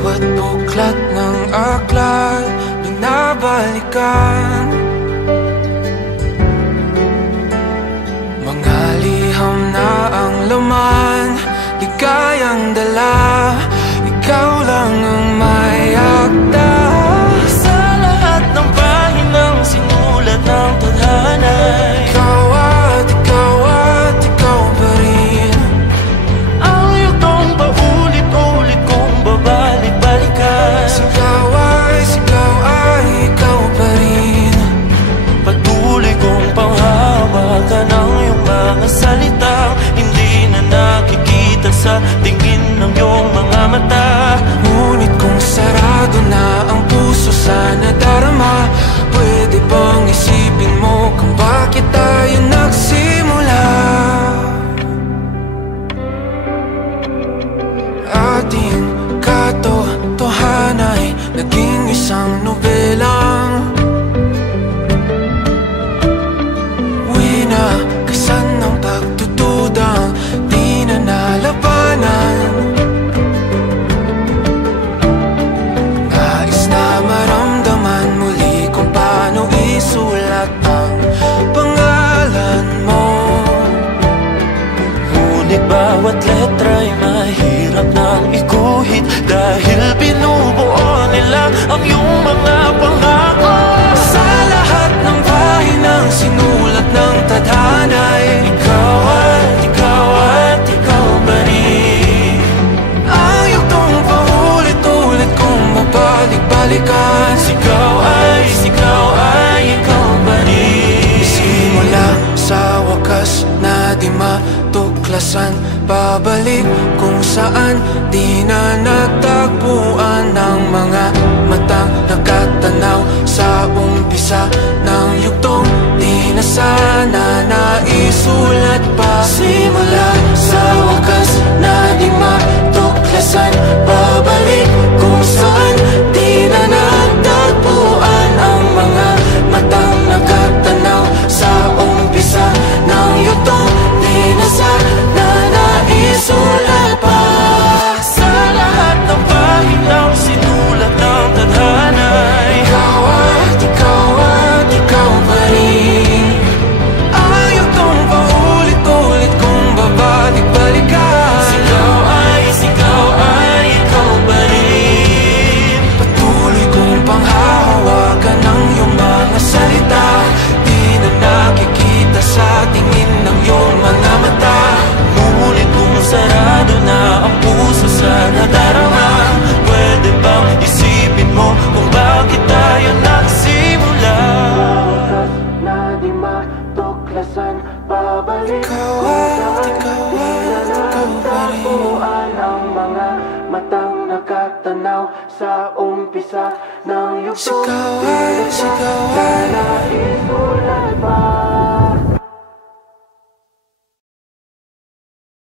Bawat buklat ng aklat binabalikan, mga liham na ang laman, ligayang dala, ikaw lang ang may akda. Sa lahat ng pahinang sinulat ng tadhana, ikaw at ikaw at ikaw pa rin. ang yugtong paulit-ulit kong babalik-balikan. Sigaw ay ikaw pa rin. Patuloy kong panghawakan ang iyong mga salitang hindi na nakikita sa tingin ng iyong mga mata. Ngunit kung sarado na ang puso sa nadarama, pwede bang isipin mo kung bakit tayo nagsimula? Ating katotohanan ay naging isang nobelang winakasan ng pagdududang di na nalabanan. Nais na maramdaman muli kung paano isulat ang pangalan mo. Ngunit bawat letra'y mahirap nang iguhit, dahil binubuo nila ang iyong mga pangako. Sa lahat ng pahinang sinulat ng tadhana, Ikaw at ikaw at ikaw pa rin. ang yugtong paulit-ulit kong mabalik-balikan. Sigaw ay ikaw pa rin. Simula sa wakas na di matuklasan, babalik kung saan di na natagpuan ng mga matang nakatanaw sa umpisa ng yugtong di na sana naisulat pa. Simula sa wakas na di matuklasan, babalik kung saan di na natagpuan ang mga matang nakatanaw sa umpisa ng yugtong di na sana naisulat pa. Sa lahat ng pahinang sinulat ng tadhana, Ikaw at ikaw pa rin. Ang yugtong paulit-ulit kong babalik-balikan. Sigaw ay ikaw pa rin. Patuloy kong panghahawakan ng iyong mga salita, di na nakikita sa tingin ng iyong mga mata. Ngunit kung sarado na ang puso sa nadarama, pwede bang isipin mo kung bakit tayo nagsimula? Na di matuklasan, babalik ikaw at ikaw pa rin. Ang mga matang nakatanaw sa umpisa ng yugtong. Sigaw ay